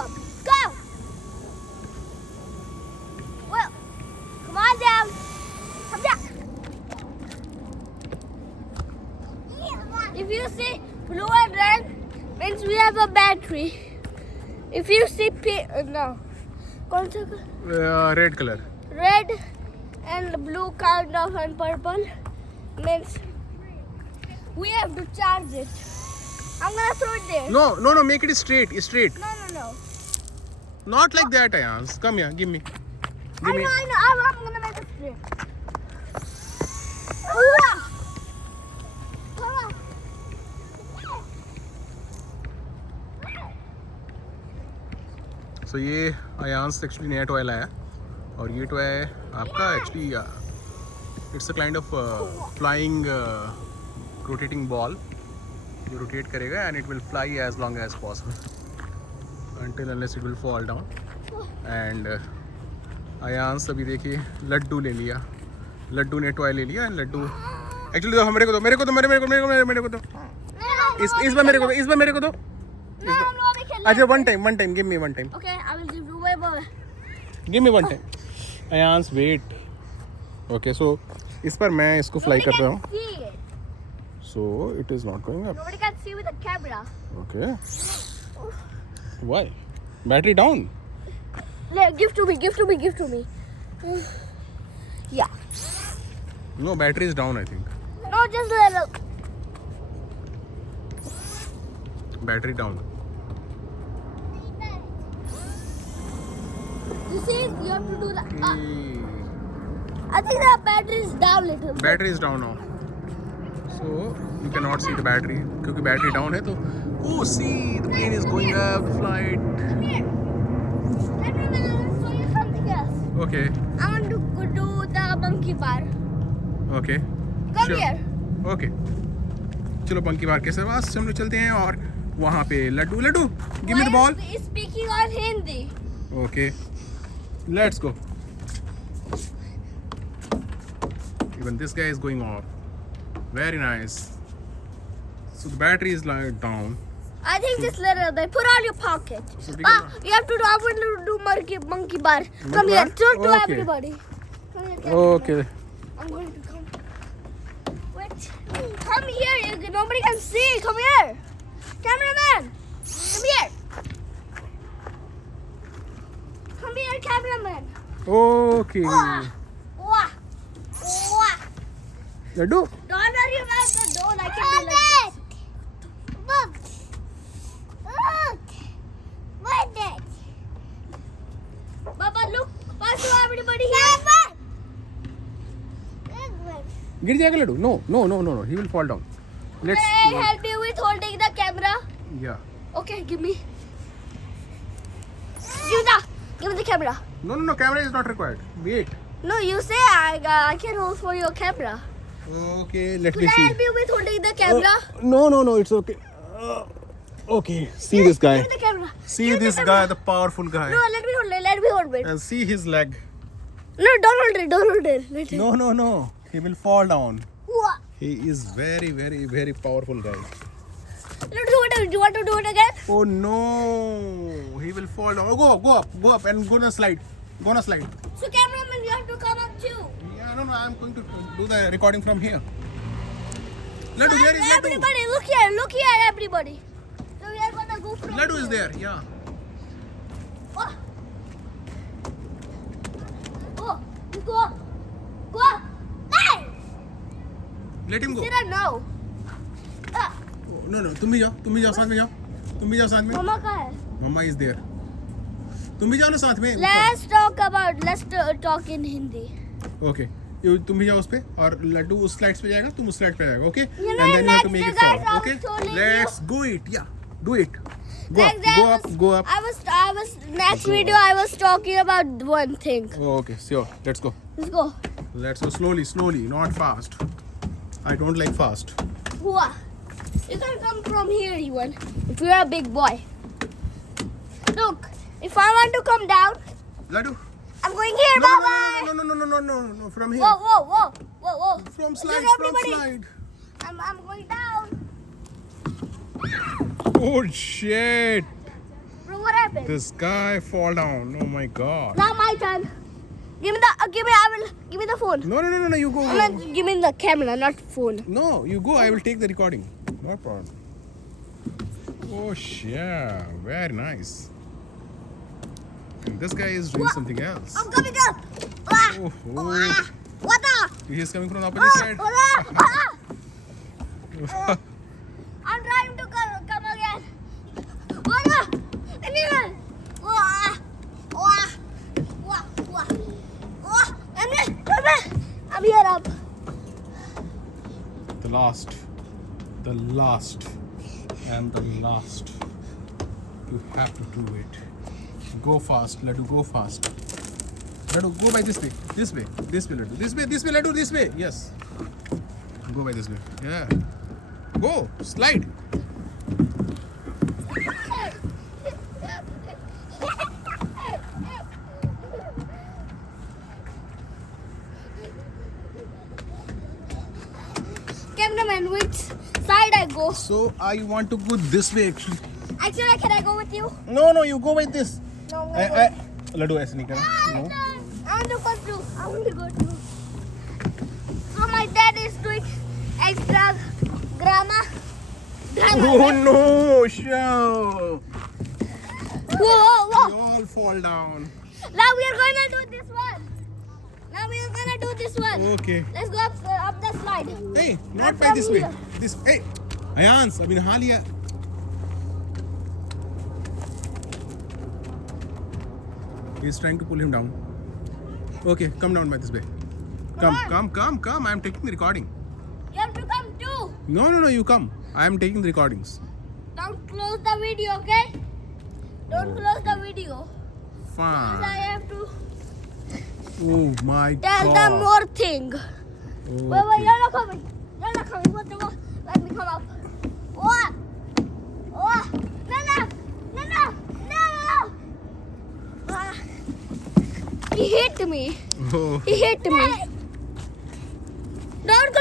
up. Go! Well, come on down. Come down. If you see blue and red, means we have a battery. If you see pink, no. Red color. Red and blue kind of and purple means we have to charge it. I'm gonna throw it there. No, make it straight. No. Not like that, Ayans. Come here, give me. I know. I'm gonna make it straight. Ooh. Come on. So ये Ayans actually नया toy लाया और ये toy आपका actually it's a kind of flying rotating ball जो rotate करेगा and it will fly as long as possible until unless it will fall down. And Ayans अभी देखिए लड्डू ले लिया, लड्डू ने टॉय ले लिया एंड लड्डू एक्चुअली दो मेरे को दो इस बार मेरे को दो अच्छा one time give me one time. Okay, I will give you my ball. Give me one time. Ayans wait. Okay, so इस पर मैं इसको फ्लाई करता हूँ. So it is not going up. Nobody can see with the camera. Okay. Why? Battery down. Give to me. Yeah. No, battery is down I think. No, just a little. Battery down. You see, you have to do that. I think the battery is down little. Battery is down now. So you cannot see the battery क्योंकि battery down है तो oh see the plane is going up flight. Come here. Let me show you something else. Okay. I want to do the monkey bar. Okay. Come Sure. here. Okay. चलो पंकी बार के पास हम लोग चलते हैं और वहाँ पे Laddu give me the ball. Why is speaking on Hindi? Okay. Let's go. Even this guy is going off. Very nice. So the battery is like down. I think just little bit. Put on your pocket. So You have to do. I want to do monkey bar. Come here. bar? Show to Okay. everybody. Come here. cameraman. Okay. I'm going to come. Wait. Come here. Nobody can see. Come here. Cameraman. Come here. Come here, cameraman. Okay. Wah. Wah. Wah. Laddu. Don't worry about the door. I can do like this. Look. What it? Baba, look. Pass to everybody here. गिर जाएगा Laddu. No. He will fall down. Let's. May I help you with holding the camera? Yeah. Okay, give me. Give me the camera. No. Camera is not required. Wait. No, you say I can hold for your camera. Okay. Let Could me I see. help you with holding the camera? No. It's okay. Okay. See this guy. Give me the camera. See Give me this the guy, camera. the powerful guy. No, let me hold it. And see his leg. No, don't hold it. Let it. No. He will fall down. Wha- He is very, very, very powerful guy. Let's do it. Do you want to do it again? Oh no! He will fall down. Oh, go up, and go on a slide. Go on a slide. So, cameraman, you have to come up too. Yeah, no. I'm going to do the recording from here. Laddu, where is Laddu? Everybody, look here, everybody. So we are gonna go from Laddu is here. there. Yeah. Oh, you go up. Hey! Let him go. Did I know? No. तुम भी जाओ साथ में जाओ. Mama कहाँ है? Mama is there. तुम भी जाओ ना साथ में. Let's talk in Hindi. Okay. तुम भी जाओ उस पे और लड्डू उस स्लाइड्स पे जाएगा, तुम उस स्लाइड पे जाएगा. Okay. You know, And then you have to next make it guys, solve. I Okay. was telling Let's go it. Yeah. Do it. Go Next day up. I was next video I was talking about one thing. Oh, okay. Sure. Let's go. Let's Let's go. go slowly, not fast. I don't like fast. Whoa. You can come from here, Ewan. If you're a big boy. Look, if I want to come down, Laddu. I'm going here. No. From here. Whoa. From Look, slide. everybody. I'm going down. Oh shit. Bro, what happened? This guy fall down. Oh my god. Now my turn. Give me the phone. No, you go. Give me the camera, not phone. No, you go. I will take the recording. No problem. Oh, yeah. Very nice. And this guy is doing something else. I'm coming up. Ah, Oh, ah, what the? he is coming from the opposite side. I'm trying to come again. What the? Emil. I'm here up. The last, and the last. You have to do it. Go fast, Laddu, go fast. Laddu, go by this way, Laddu. This way, Laddu, this way. Yes. Go by this way. Yeah. Go, slide. Cameraman, which side I go? So I want to go this way actually. Actually, can I go with you? No, you go by this. No, I'm gonna go. Laddu, ऐसे नहीं करना. No. I want to go too. I want to go too. So my dad is doing extra grammar. Oh no, show. Whoa. You all fall down. Now we are gonna do this one. Okay. Let's go up the slide. Hey, not Not by from this way. here. This. Hey, Ayans, अभी नहा लिया. He's trying to pull him down. Okay, come down by this way. Come. I am taking the recording. You have to come too. No, you come. I am taking the recordings. Don't close the video, okay? Don't close the video. Because Fine. I have to Oh my tell god. them more thing. Okay. Wait, you're not coming. What the fuck? Let me come up. What? No. He hit me. Oh. He hit me.